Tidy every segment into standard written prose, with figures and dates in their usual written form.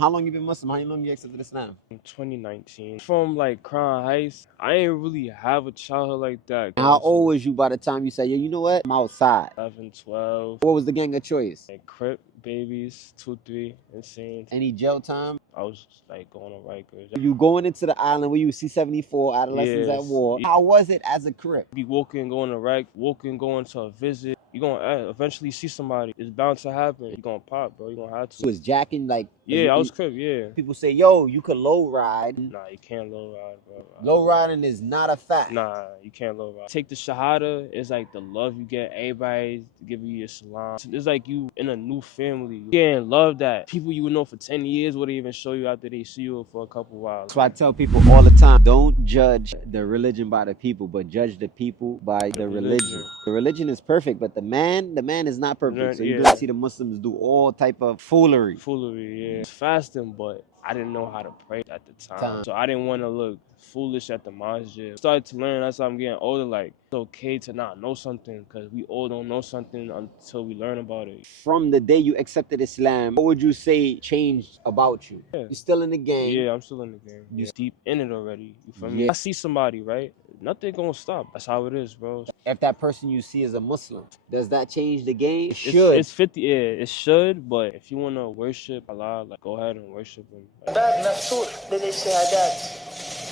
How long you been Muslim? How long you accepted Islam? In 2019. From like Crown Heights, I ain't really have a childhood like that. How old was you by the time you said, yo, you know what? I'm outside. 11, 12. What was the gang of choice? Like Crip, babies, 2, 3, insane. Any jail time? I was like going on Rikers. You going into the island where you see 74 adolescents at war. How was it as a Crip? Be walking, going to Rike, walking, going to a visit. You're going to eventually see somebody. It's bound to happen. You're going to pop, bro. You're going to have to. You was jacking like... Yeah, I was Crip, yeah. People say, yo, you could low ride. Nah, you can't low ride, bro. Low riding is not a fact. Nah, you can't low ride. Take the Shahada, it's like the love you get. Everybody give you your salam. It's like you in a new family. You getting love that people you would know for 10 years wouldn't even show you after they see you for a couple hours. So I tell people all the time, don't judge the religion by the people, but judge the people by the religion. The religion is perfect, but the man is not perfect. So you're gonna see the Muslims do all type of foolery. Foolery, yeah. It's fasting, but I didn't know how to pray at the time. So I didn't want to look foolish at the masjid. Started to learn as I'm getting older, like it's okay to not know something because we all don't know something until we learn about it. From the day you accepted Islam, what would you say changed about you? Yeah. You're still in the game. Yeah, I'm still in the game. You're deep in it already. You feel me? I see somebody, right? Nothing gonna stop. That's how it is, bro. If that person you see is a Muslim, does that change the game? It should. It's 50, yeah, it should, but if you wanna worship Allah, like go ahead and worship him. باب مفتوح للاجتهادات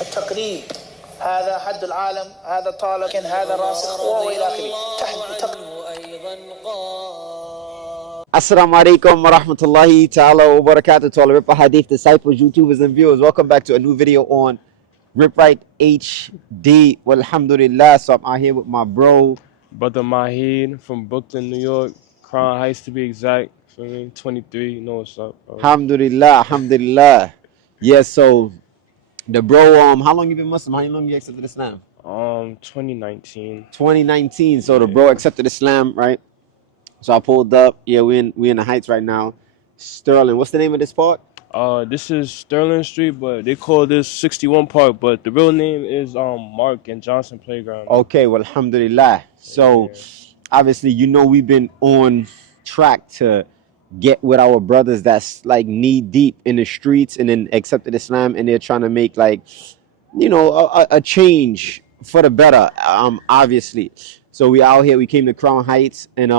التقليد هذا حد العالم هذا طالب هذا راسخ والى اخره. Assalamu alaikum wa rahmatullahi ta'ala wa barakatuh to all the RipRight disciples, YouTubers and viewers. Welcome back to a new video on RipRight HD. Alhamdulillah. So I'm out here with my bro, Brother Maheen from Brooklyn, New York. Crown Heights to be exact. Feel me? 23, you know what's up, bro. Alhamdulillah, alhamdulillah. Yeah, so the bro, how long you been Muslim? How long you accepted Islam? 2019. 2019. So the bro accepted Islam, right? So I pulled up. Yeah, we in the Heights right now. Sterling. What's the name of this park? This is Sterling Street, but they call this 61 Park, but the real name is Mark and Johnson Playground. Okay, well, alhamdulillah. So obviously, you know, we've been on track to get with our brothers that's like knee deep in the streets and then accepted Islam, and they're trying to make, like, you know, a change for the better, obviously. So we out here, we came to Crown Heights, and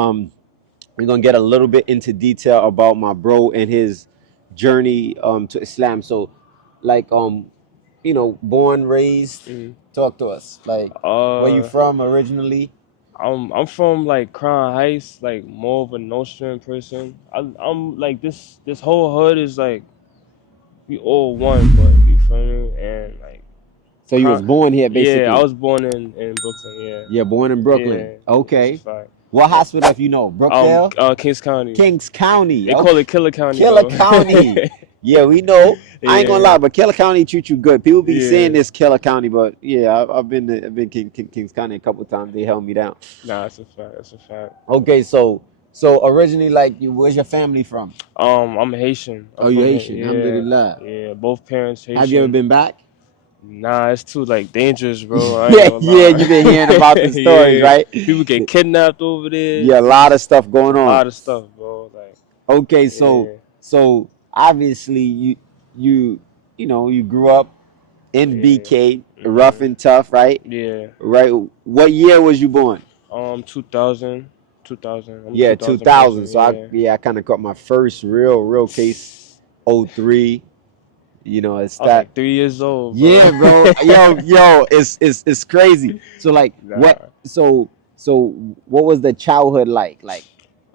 we're gonna get a little bit into detail about my bro and his journey to Islam. So, like, you know, born, raised, talk to us. Like, where you from originally? I'm from like Crown Heights, like more of a Nostrand person. I'm like this whole hood is like we all one, but you feel me? And like, so you was born here, basically? Yeah, I was born in Brooklyn. Yeah. Yeah, born in Brooklyn. Yeah, okay. What hospital, if you know? Brookdale? Kings County. Kings County. They call it Killer County. Killer County. Yeah, we know. I ain't gonna lie, but Killer County treat you good. People be saying this Killer County, but yeah, I've been Kings County a couple times. They held me down. Nah, that's a fact. That's a fact. Okay, so originally, like, where's your family from? I'm Haitian. Oh, you Haitian? Yeah, alhamdulillah. Yeah, both parents Haitian. Have you ever been back? Nah, it's too like dangerous, bro. Yeah, you've been hearing about the stories, right? People get kidnapped over there. Yeah, a lot of stuff going on. A lot of stuff, bro. Like, okay, so obviously you know, you grew up in BK, rough and tough, right? Yeah. Right. What year was you born? 2000. Yeah, 2000. So I kind of caught my first real case 03. You know, it's that like 3 years old, bro. Yeah, bro. yo, it's crazy. So like, what? So what was the childhood like? Like,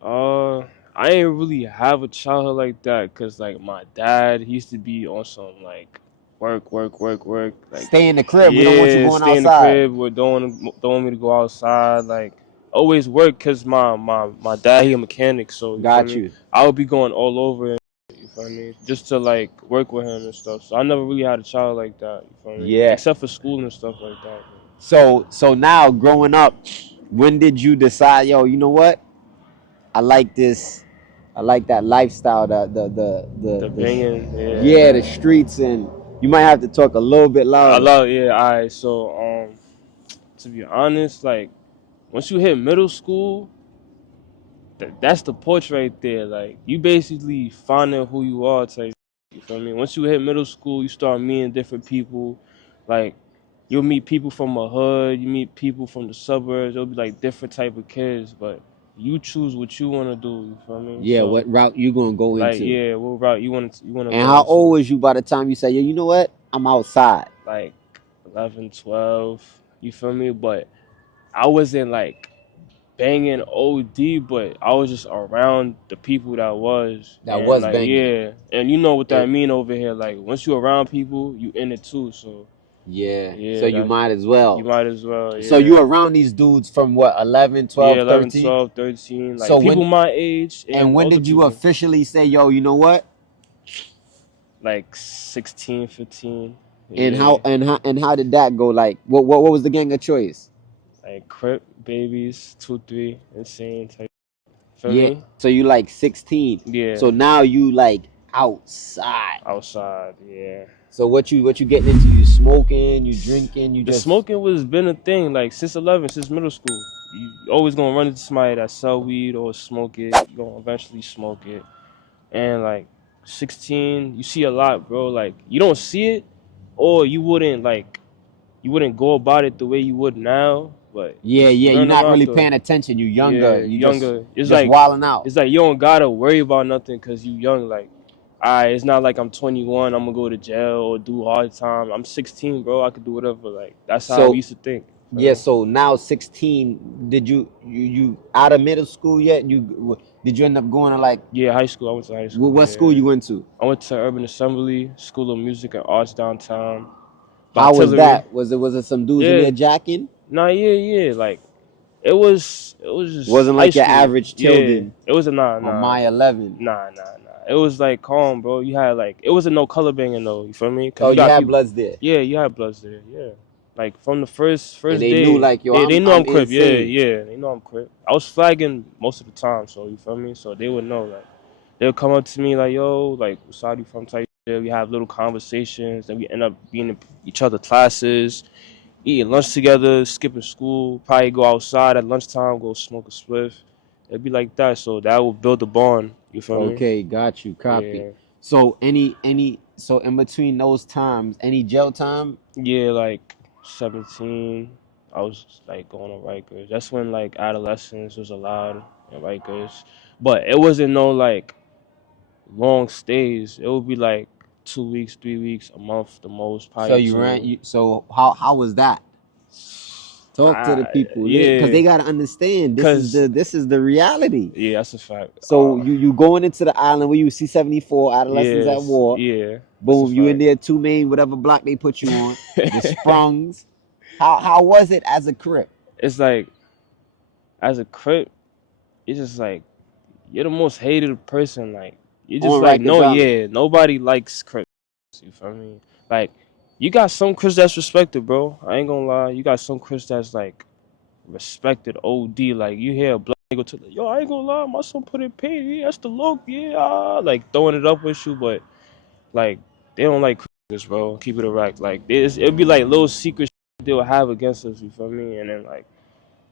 I ain't really have a childhood like that, cause like my dad, he used to be on some like work. Like, stay in the crib. We don't want you going stay outside. In the crib. We don't want me to go outside. Like, always work, cause my dad, he a mechanic, so got you. I would be going all over. You feel me? Just to like work with him and stuff. So I never really had a child like that. You feel me? Yeah. Except for school and stuff like that. So now growing up, when did you decide, yo, you know what? I like this. I like that lifestyle, the banging, yeah, the streets, and you might have to talk a little bit louder. Yeah, alright. So to be honest, like once you hit middle school, that's the porch right there. Like, you basically finding who you are. Type. You feel me? Once you hit middle school, you start meeting different people. Like, you'll meet people from a hood, you meet people from the suburbs. It'll be like different type of kids, but you choose what you want to do. You feel me? Yeah, So, what route you gonna go like, into? yeah, what route you want to And go how old into? was you by the time you said, yeah, you know what? I'm outside. Like 11, 12. You feel me? But I wasn't like banging OD, but I was just around the people that was. That And was like, banging. yeah. And you know what that And mean over here. Like, once you around people, you in it too. So, yeah, so yeah, you that might as you well. might as well, So yeah. you around these dudes from what, 11, Yeah, 12, 11, 13? 12, 13. Like, So people my age and and when older did you people. officially say, yo, you know what? Like 16, 15. And Yeah. how did that go? Like what was the gang of choice? Like, Crip, babies, 2, 3, insane type. Feel Yeah. me? So you like 16. Yeah. So now you like outside. Outside, yeah. So what you getting into? You smoking, you drinking, you The just smoking was been a thing like since 11, since middle school. You always gonna run into somebody that sell weed or smoke it. You gonna eventually smoke it. And like 16, you see a lot, bro. Like, you don't see it, or you wouldn't go about it the way you would now. But yeah, you yeah, you're learn a not lot really though. paying attention. You younger, Yeah, you younger. just wilding out. It's like you don't gotta worry about nothing because you young. Like, it's not like I'm 21. I'm gonna go to jail or do hard time. I'm 16, bro. I could do whatever. Like, that's how we So used to think. yeah, so now 16, did you out of middle school yet? Did you end up going to like Yeah, high school. I went to high school. what school Yeah, you went to? I went to Urban Assembly School of Music and Arts downtown. How was Artillery. that? Was it some dudes in Yeah, there jacking? nah, yeah. Like, it was just Wasn't high like your school. average Yeah, Tilden it was a nah, on nah. my 11. Nah. It was like calm, bro. You had like, it wasn't no color banging though. You feel me? Cause Oh, you you got had people. Bloods there, Yeah, you had bloods there. Yeah, like from the first and first they knew day, like, yo, they know I'm I'm Crip. Yeah, insane. yeah, they know I'm Crip. I was flagging most of the time, so you feel me? So they would know. Like, they'll come up to me like, yo, like, what's side you from type shit. We have little conversations, then we end up being in each other classes, eating lunch together, skipping school, probably go outside at lunchtime, go smoke a spliff. It'd be like that. So that will build a bond. You feel me? Okay, got you, copy. Yeah. So so in between those times, any jail time? Yeah, like 17, I was like going to Rikers. That's when like adolescence was allowed in Rikers. But it wasn't no like long stays. It would be like 2 weeks, 3 weeks, a month the most, So probably you ran. two. So how was that? Talk to the people, because Yeah, they gotta understand cause this is the reality. yeah, that's a fact. So you going into the island where you see 74 adolescents at Yes, war. yeah, that's a Boom, you in fact. there, two main, whatever block they put you on. The sprungs. How was it as a Crip? It's like, as a Crip, it's just like you're the most hated person. Like, you just On like, Rikers no, Island. yeah, nobody likes Crips. You feel me? Like, you got some Crips that's respected, bro. I ain't gonna lie. You got some Crips that's like respected OD. Like, you hear a black nigga to, yo, I ain't gonna lie, my son put in pain. Yeah, that's the look. Yeah, like throwing it up with you, but like, they don't like Crips, bro. Keep it a rack. Like, it'd be like little secret shit they'll have against us. You feel me? And then like,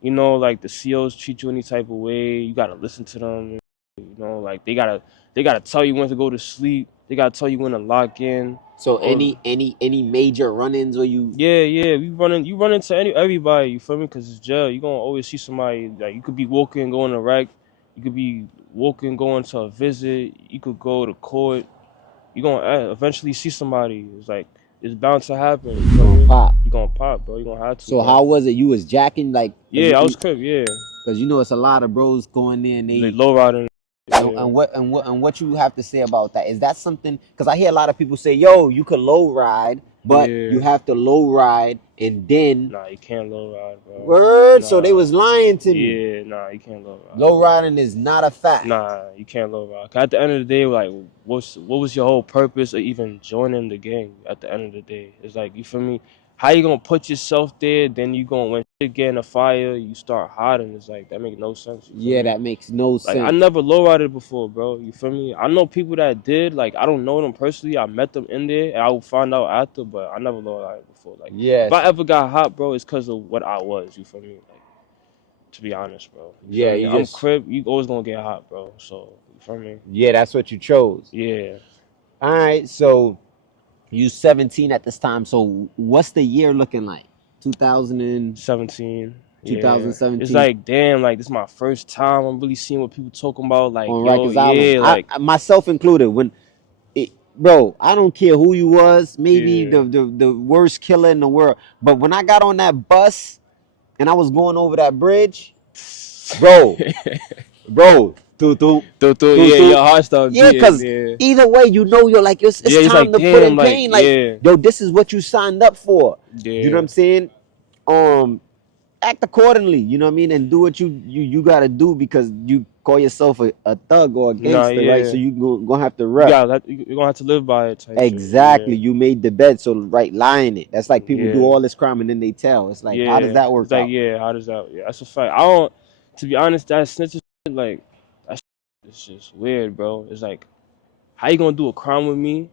like the COs treat you any type of way. You gotta listen to them. Like, they gotta tell you when to go to sleep. They gotta tell you when to lock in. So Or any major run-ins or you? yeah, you run into everybody. You feel me? Cause it's jail. You gonna always see somebody. Like, you could be walking going to rec. You could be walking going to a visit. You could go to court. You gonna eventually see somebody. It's like, it's bound to happen. You feel me? Pop. You gonna pop, bro. You gonna have to. So bro. how was it? You was jacking like? Yeah, I was Crip. Yeah, Because it's a lot of bros going there and they they. low riding. And, Yeah. and what you have to say about that? Is that something? Because I hear a lot of people say, "Yo, you could low ride, but you Yeah. have to low ride and then Nah, you can't low ride, bro. word." So they Nah. was lying to me. Yeah, nah, you can't low ride. Low riding is not a fact. Nah, you can't low ride. 'Cause at the end of the day, like, what was your whole purpose of even joining the gang? At the end of the day, it's like, you feel me? How you gonna put yourself there? Then you gonna, when shit get in a fire, you start hiding. It's like, that make no sense. You feel Yeah, me? that makes no Like, I sense. never low rided before, bro. You feel me? I know people that did. Like, I don't know them personally. I met them in there, and I will find out after. But I never low rided before. Like, Yes. if I ever got hot, bro, it's because of what I was. You feel me? Like, to be honest, bro. You Yeah, feel me? you I'm just Crip. You always gonna get hot, bro. So, you feel me? yeah, that's what you chose. Yeah. All right, so you 17 at this time. So what's the year looking like? 2000 and 17. Yeah. 2017 It's like, damn, like this is my first time I'm really seeing what people talking about. Like, on yo, Rikers Island. yeah, like, I myself included. Bro, I don't care who you was. Maybe yeah. the worst killer in the world. But when I got on that bus and I was going over that bridge, bro, Yeah, your heart started yeah, beating. cause Yeah. either way, you know, you're like, it's Yeah, it's time like, to put in damn, like, pain. Like, yeah. yo, this is what you signed up for. You know what Yeah. I'm saying? Act accordingly. You know what I mean, and do what you gotta do because you call yourself a thug or a Nah, gangster, right? So yeah. you gonna have to You rep. you're gonna have to live by it type shit. Exactly. You made the bed, so right, lie in it. That's like people do Yeah. all this crime and then they tell. It's like, how does Yeah. that work It's like, out? yeah, how does that? Yeah, that's a fact. I don't. To be honest, that snitching shit, like, that shit is just weird, bro. It's like, how you gonna do a crime with me,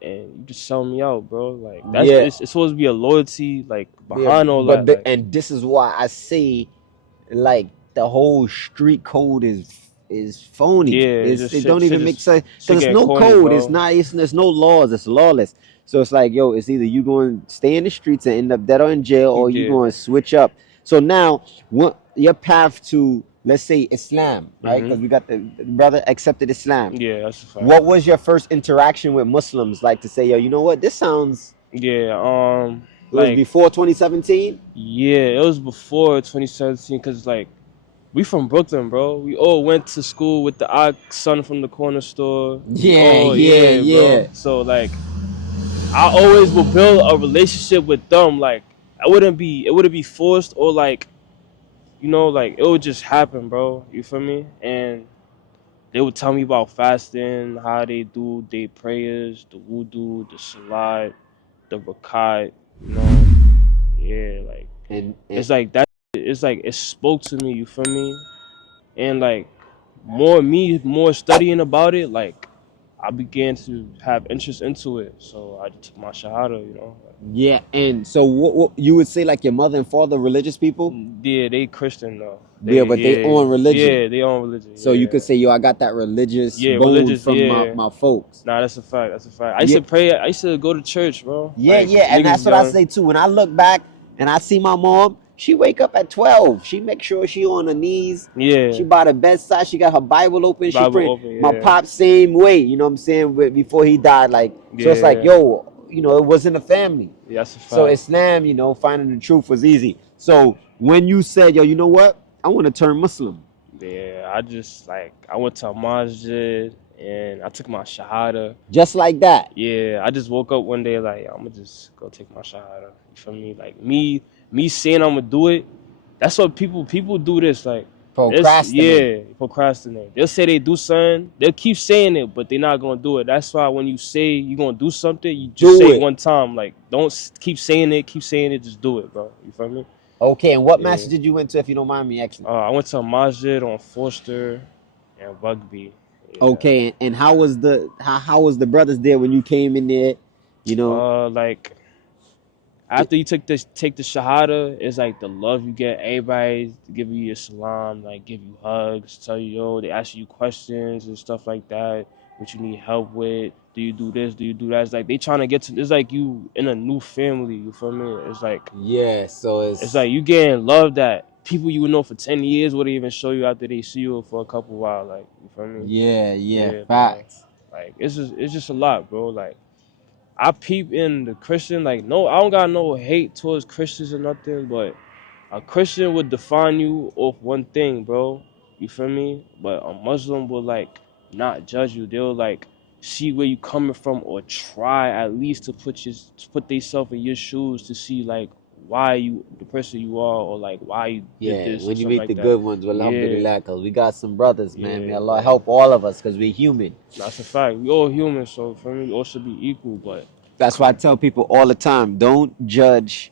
and you just sell me out, bro? Like, that's Yeah. it's supposed to be a loyalty, like, Yeah, behind all but that. Like, and this is why I say, like, the whole street code is phony. yeah, it's It just don't even make sense shit because it's getting no corny, code. bro. It's not. There's no laws. It's lawless. So it's like, yo, it's either you going to stay in the streets and end up dead or in jail, or you Yeah. going to switch up. So now, what your path to, let's say, Islam, right? Because we got the brother accepted Islam. Yeah, that's a fact. What was your first interaction with Muslims like to say, yo, you know what? This sounds. Yeah, It was like, before 2017. yeah, it was before 2017, cause like, we from Brooklyn, bro. We all went to school with the son from the corner store. Yeah. Bro. So like, I always will build a relationship with them. Like, it wouldn't be forced or like, you know, like it would just happen, bro. You feel me? And they would tell me about fasting, how they do their prayers, the wudu, the salat, the rakat, you know. Yeah, like, And it's like that. It's like it spoke to me. You feel me? And like more studying about it, like I began to have interest into it. So I took my shahada, you know. yeah, and so what you would say, like, your mother and father religious people? Yeah, they Christian though. Yeah, but they own religion. Yeah, they own religion. So you could say, yo, I got that religious bone from my folks. Nah, that's a fact. That's a fact. I used to pray. I used to go to church, bro. Yeah, Like, and that's what I young. say too. When I look back and I see my mom, she wake up at 12. She make sure she on her knees. Yeah. She by the bedside. She got her Bible open. She Bible pray. open, My yeah. pop same way. You know what I'm saying? Before he died, like, so it's like, yo, you know, it wasn't a family. Yeah, that's a fact. So Islam, you know, finding the truth was easy. So when you said, yo, you know what? I want to turn Muslim. Yeah, I went to a masjid and I took my shahada. Just like that. Yeah, I just woke up one day like, I'm gonna just go take my shahada. You feel me? Like me saying I'm gonna do it. That's what people do this, like, Procrastinate. Procrastinate. They'll say they do something, they'll keep saying it, but they're not gonna do it. That's why when you say you're gonna do something, you just say it one time. Like, don't keep saying it, just do it, bro. You feel me? Okay, and what masjid did you went to, if you don't mind me asking? I went to a masjid on Forster and Rugby. Yeah. Okay, and how was the brothers there when you came in there? You know, like, after you take the shahada, it's like the love you get. Everybody give you your salam, like give you hugs, tell you, yo, they ask you questions and stuff like that. What you need help with? Do you do this? Do you do that? It's like they trying to get to. It's like you in a new family. You feel me? It's like, yeah. So it's like you getting love that people you would know for 10 years wouldn't even show you after they see you for a couple while. Like, you feel me? Yeah, facts. Bro. Like, it's just a lot, bro. Like, I peep in the Christian, like, no, I don't got no hate towards Christians or nothing, but a Christian would define you off one thing, bro. You feel me? But a Muslim will, like, not judge you. They'll, like, see where you coming from or try at least to put themselves in your shoes to see, like, why you the person you are, or like why you did this. When you meet meet the good ones, well, alhamdulillah, because we got some brothers, man. May Allah help all of us, because we're human. That's a fact. We all human, so for me, we all should be equal. But that's why I tell people all the time: don't judge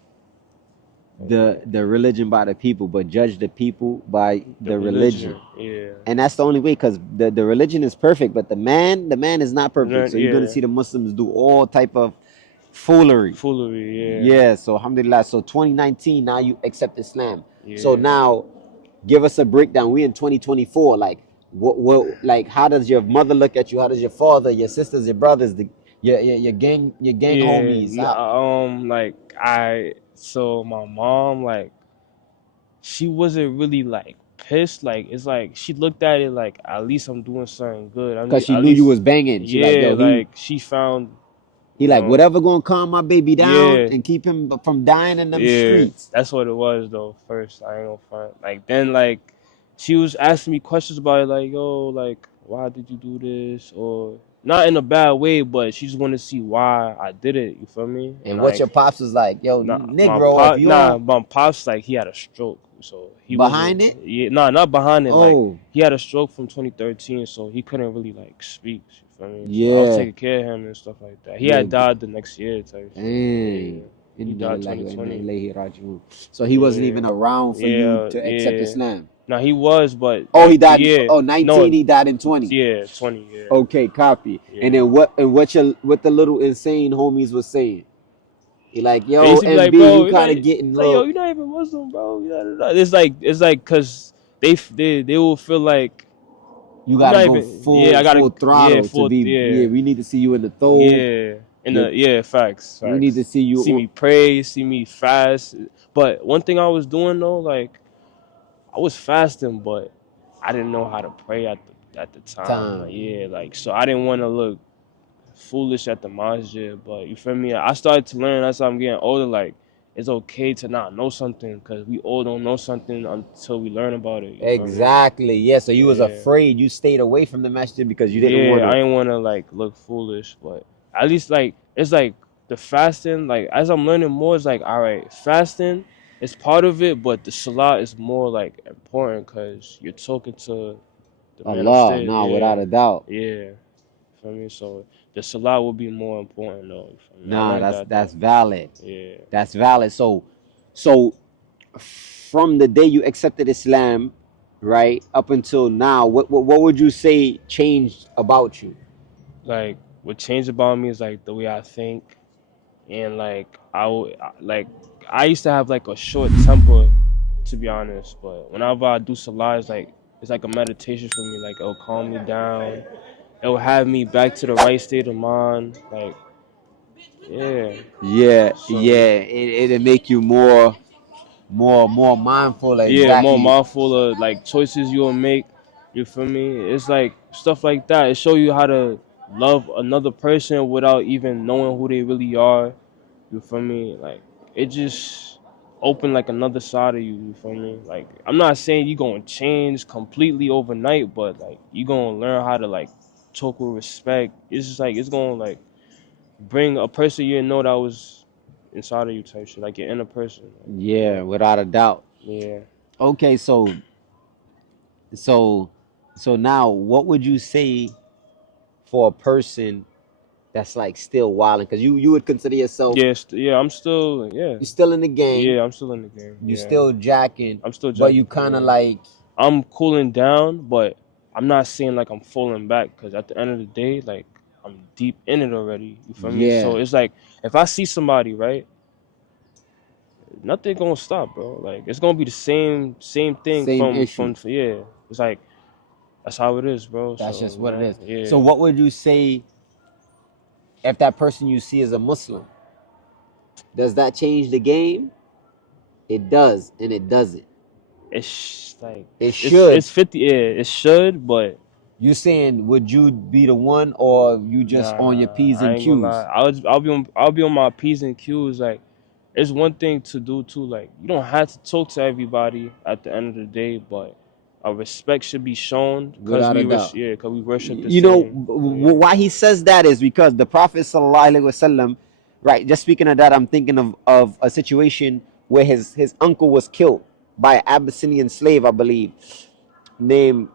the religion by the people, but judge the people by the religion. Yeah. And that's the only way, because the religion is perfect, but the man is not perfect. So you're gonna see the Muslims do all type of foolery. Yeah. So alhamdulillah. So 2019, now you accept Islam. So now give us a breakdown. We in 2024. Like, what like, how does your mother look at you? How does your father, your sisters, your brothers, your gang homies. So my mom, like, she wasn't really like pissed. Like, it's like she looked at it like, at least I'm doing something good. I Cause mean, she at knew you least, was banging. She like, yeah, yo, like she found, he you like know, whatever gonna calm my baby down yeah, and keep him from dying in them yeah. streets. That's what it was though. First, I ain't gonna front. Like then, like she was asking me questions about it, like, yo, like, why did you do this? Or not in a bad way, but she just wanted to see why I did it. You feel me? And And what like, your pops was like, yo, nah, Negro, if you don't my pops, like, he had a stroke, so he behind wasn't. it, Yeah, nah, not behind it. Like, oh he had a stroke from 2013, so he couldn't really like speak. You feel me? So I was yeah, taking care of him and stuff like that. He yeah, had died the next year, type shit. dang. Yeah, he died 2020. So he wasn't Yeah, even around for you yeah, to accept yeah. Islam. Nah, he was, but Oh, he like the died. year, Oh, 19. no, He died in 20. yeah, 20, yeah, Okay, copy. And yeah. then what the little insane homies was saying? He like, They yo, used to be like, MB, bro, you kind of getting like, yo, low. you're not even Muslim, bro. It's like, cause they will feel like You you're gotta not go even. Yeah, I full gotta. Yeah, throttle to full. be. Yeah, Yeah, we need to see you in the throw. yeah. In the facts, We need to facts. see See you. me pray, see me fast. But one thing I was doing though, like, I was fasting, but I didn't know how to pray at the time. Like, Time. yeah, like, so I didn't want to look foolish at the masjid, but you feel me? I started to learn as I'm getting older, like, it's okay to not know something because we all don't know something until we learn about it. You feel me? Exactly. Yeah. So you was Yeah. afraid. You stayed away from the masjid because you didn't want Yeah, I to. didn't want to like look foolish, but at least like it's like the fasting, like as I'm learning more, it's like, all right, fasting is part of it, but the salah is more like important because you're talking to the man Allah, upstairs. nah, Yeah, without a doubt. yeah. Feel me? So the salah will be more important though. You feel me? I Nah, learned that that's though. valid. Yeah. That's valid. So from the day you accepted Islam, right, up until now, what would you say changed about you? Like what changed about me is like the way I think, and like like I used to have like a short temper, to be honest. But whenever I do salah, it's like a meditation for me. Like it'll calm me down. It'll have me back to the right state of mind. Like yeah. Yeah, So yeah, it'll make you more mindful. yeah, more Exactly. mindful of like choices you'll make. You feel me? It's like stuff like that. It show you how to love another person without even knowing who they really are. You feel me? Like it just opened like another side of you. You feel me? Like I'm not saying you gonna change completely overnight, but like you gonna learn how to like talk with respect. It's just like it's gonna like bring a person you didn't know that was inside of you type shit, like your inner person. Like, Yeah, without a doubt. yeah. Okay, so so now what would you say for a person that's like still wilding? Because you would consider yourself Yeah, I'm still, yeah. you're still in the game, Yeah, I'm still in the game. you Yeah. still jacking, I'm still but you jacking. kind of Yeah. like I'm cooling down, but I'm not saying like I'm falling back because at the end of the day, like I'm deep in it already. You feel me? yeah, So it's like if I see somebody, right, nothing gonna stop, bro. Like it's gonna be the same thing same issue. from yeah. It's like that's how it is, bro. That's So just you what it know, is. yeah. So what would you say if that person you see is a Muslim? Does that change the game? It does, and it doesn't. It's like It should. it's 50. Yeah, it should, but You saying would you be the one, or you just on your nah, P's I and ain't gonna lie. Q's? I'll be on my P's and Q's. Like it's one thing to do too. Like you don't have to talk to everybody at the end of the day, but a respect should be shown because Without a doubt. because we worship the You know same. Yeah. why he says that is because the Prophet sallallahu alaihi wasallam, right? Just speaking of that, I'm thinking of a situation where his uncle was killed by an Abyssinian slave, I believe, named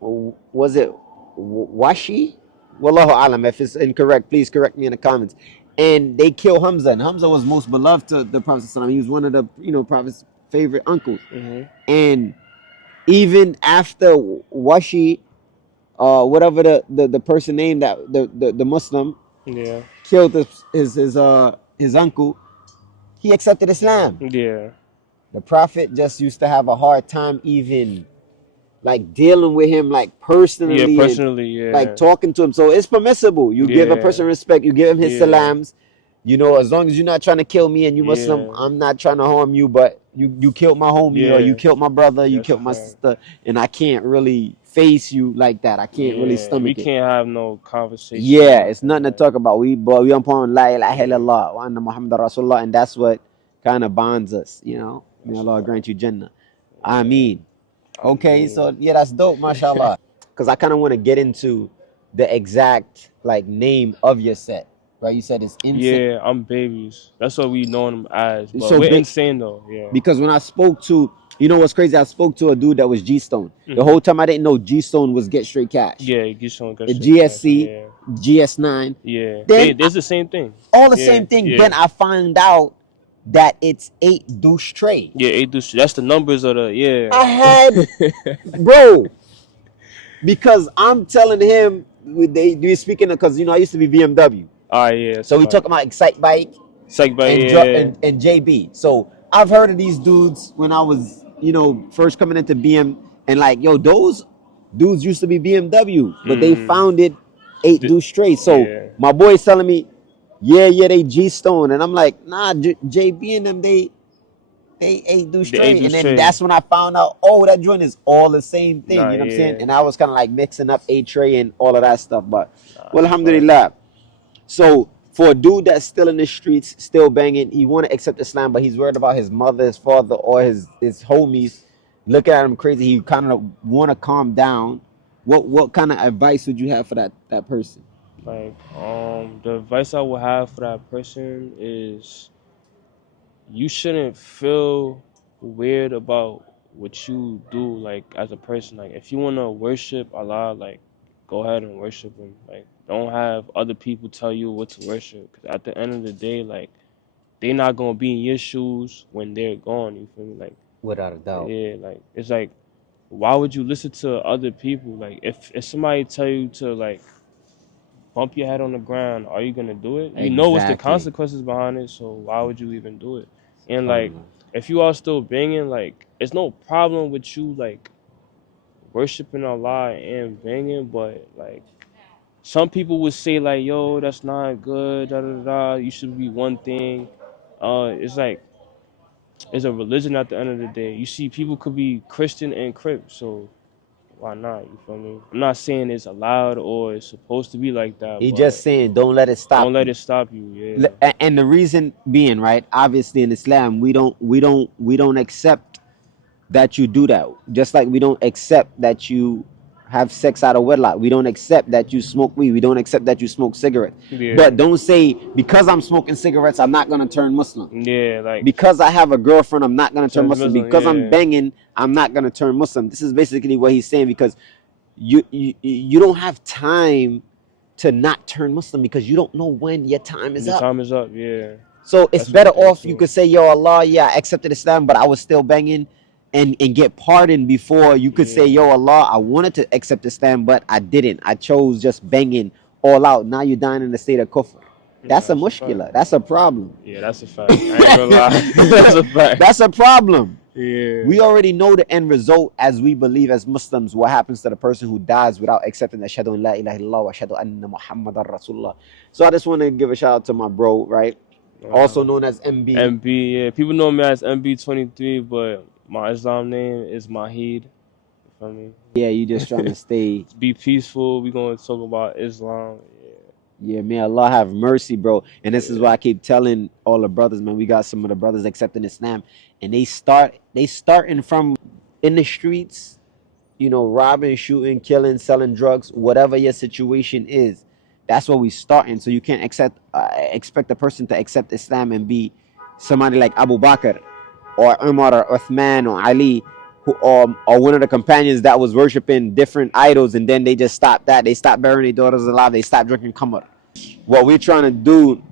was it Washi? Wallahu alam. If it's incorrect, please correct me in the comments. And they kill Hamza, and Hamza was most beloved to the Prophet sallallahu alaihi wasallam. He was one of the Prophet's favorite uncles, Mhm. and even after Washi, whatever the person named that the Muslim Yeah. killed his uncle, he accepted Islam. Yeah. The Prophet just used to have a hard time even like dealing with him like personally, Yeah, personally, and like yeah. talking to him. So it's permissible. You give a Yeah. person respect. You give him his Yeah. salams. You know, as long as you're not trying to kill me and you Muslim, Yeah. I'm not trying to harm you. But you killed my homie, or you Yeah. killed my brother, you That's a killed my fact. sister, and I can't really face you like that. I can't really Yeah. We stomach it. can't have no conversation. Yeah, about it's that, nothing to like, talk about. We upon La ilaha Yeah. illallah wa anna Muhammad Rasulullah, and that's what kind of bonds us, you know. May That's a Allah fact. grant you Jannah. Yeah. Ameen. Okay, mean, so yeah, that's dope, mashallah. Because I kind of want to get into the exact like name of your set, right? You said it's insane. yeah, I'm babies. That's what we know them as. But So we're big, insane though. Yeah. because when I spoke to, you know what's crazy? I spoke to a dude that was G Stone. The Mhm. whole time I didn't know G Stone was Get Straight Cash. Yeah, you get some good The shit. GSC, Yeah. GS9. Yeah. Then There's the same thing. all the Yeah, same thing. yeah. Then I find out that it's 8 douche tray. Yeah, that's the numbers of the I had, bro, because I'm telling him they speaking because you know I used to be BMW. Yeah. So we talk about Excite Bike Psych by and, yeah. and JB. So I've heard of these dudes when I was, you know, first coming into BM, and like, yo, those dudes used to be BMW, but they founded 8 Douche Straight. So Yeah. my boy's telling me, yeah, they G Stone, and I'm like, nah, JB and them they 8 Douche The 8 Straight, and then Douche that's when I found out, oh, that joint is all the same thing. Nah, You know what I'm yeah. saying? And I was kind of like mixing up A Tray and all of that stuff, but well, that's alhamdulillah. So for a dude that's still in the streets, still banging, he want to accept Islam, but he's worried about his mother, his father, or his homies looking at him crazy. He kind of want to calm down. What kind of advice would you have for that person? Like, the advice I would have for that person is you shouldn't feel weird about what you do, like, as a person. Like, if you want to worship Allah, like, go ahead and worship him. Like, don't have other people tell you what to worship. Because at the end of the day, like, they're not going to be in your shoes when they're gone. You feel me? Like, Without a doubt. yeah, like, it's like, why would you listen to other people? Like, if somebody tell you to, like, bump your head on the ground, are you gonna do it? You know what's the Exactly. consequences behind it, so why would you even do it? And like, if you are still banging, like, it's no problem with you like worshiping Allah and banging, but like, some people would say like, yo, that's not good, da da da. You should be one thing. It's like, it's a religion at the end of the day. You see, people could be Christian and Crip, so why not? You feel me? I'm not saying it's allowed or it's supposed to be like that. He but just saying, don't let it stop. don't let you. it stop you. Yeah. And the reason being, right? Obviously, in Islam, we don't accept that you do that. Just like we don't accept that you have sex out of wedlock. We don't accept that you smoke weed. We don't accept that you smoke cigarettes. Yeah. But don't say because I'm smoking cigarettes, I'm not gonna turn Muslim. Yeah, like, Because I have a girlfriend, I'm not gonna turn Turn Muslim. Muslim, Because yeah. I'm banging, I'm not gonna turn Muslim. This is basically what he's saying, because you don't have time to not turn Muslim because you don't know when your time is the up. time is up. Yeah. So it's That's better what I off think you too. could say, yo, Allah, yeah, I accepted Islam, but I was still banging, and get pardoned before you could say, yo, Allah, I wanted to accept Islam, but I didn't. I chose just banging all out. Now you're dying in the state of kufr. That's a mushkila. That's a problem. Yeah, that's a fact. I ain't gonna lie. That's a fact. That's a problem. Yeah. We already know the end result as we believe as Muslims what happens to the person who dies without accepting ashhadu an la ilaha illallah wa ashhadu anna Muhammadan Rasulullah. So I just want to give a shout out to my bro, right? Also known as MB. MB, yeah. People know me as MB23, but my Islam name is 𝗪cie𝗿𝗬𝗏. You feel me? Yeah, you just trying to stay. Be peaceful. We gonna talk about Islam. Yeah, may Allah have mercy, bro. And this is why I keep telling all the brothers, man, we got some of the brothers accepting Islam, and they starting from in the streets, you know, robbing, shooting, killing, selling drugs, whatever your situation is. That's where we starting. So you can't expect a person to accept Islam and be somebody like Abu Bakr or Umar or Uthman or Ali, who or one of the companions that was worshiping different idols, and then they just stopped that. They stopped burying their daughters alive. They stopped drinking khamr. What we're trying to do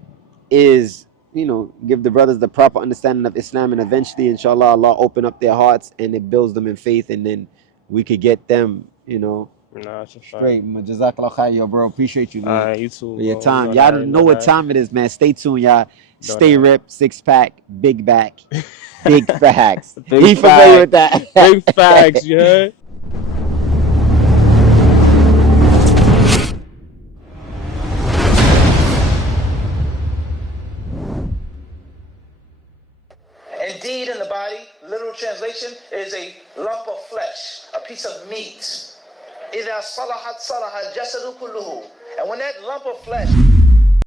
is, you know, give the brothers the proper understanding of Islam, and eventually, inshallah, Allah open up their hearts and it builds them in faith, and then we could get them, you know, Nah, it's a fact. straight. Jazakallah khair, yo, bro. Appreciate you, man. You too, For your bro. time. You Y'all that, know what that. time it is, man. Stay tuned, y'all. Know Stay that. ripped, 6-pack, big back, big facts. Big He familiar with facts. that. Big facts, you heard? Indeed, in the body, literal translation is a lump of flesh, a piece of meat. إِذَا صَلَحَتْ صَلَحَ الْجَسَدُ كُلُّهُ. And when that lump of flesh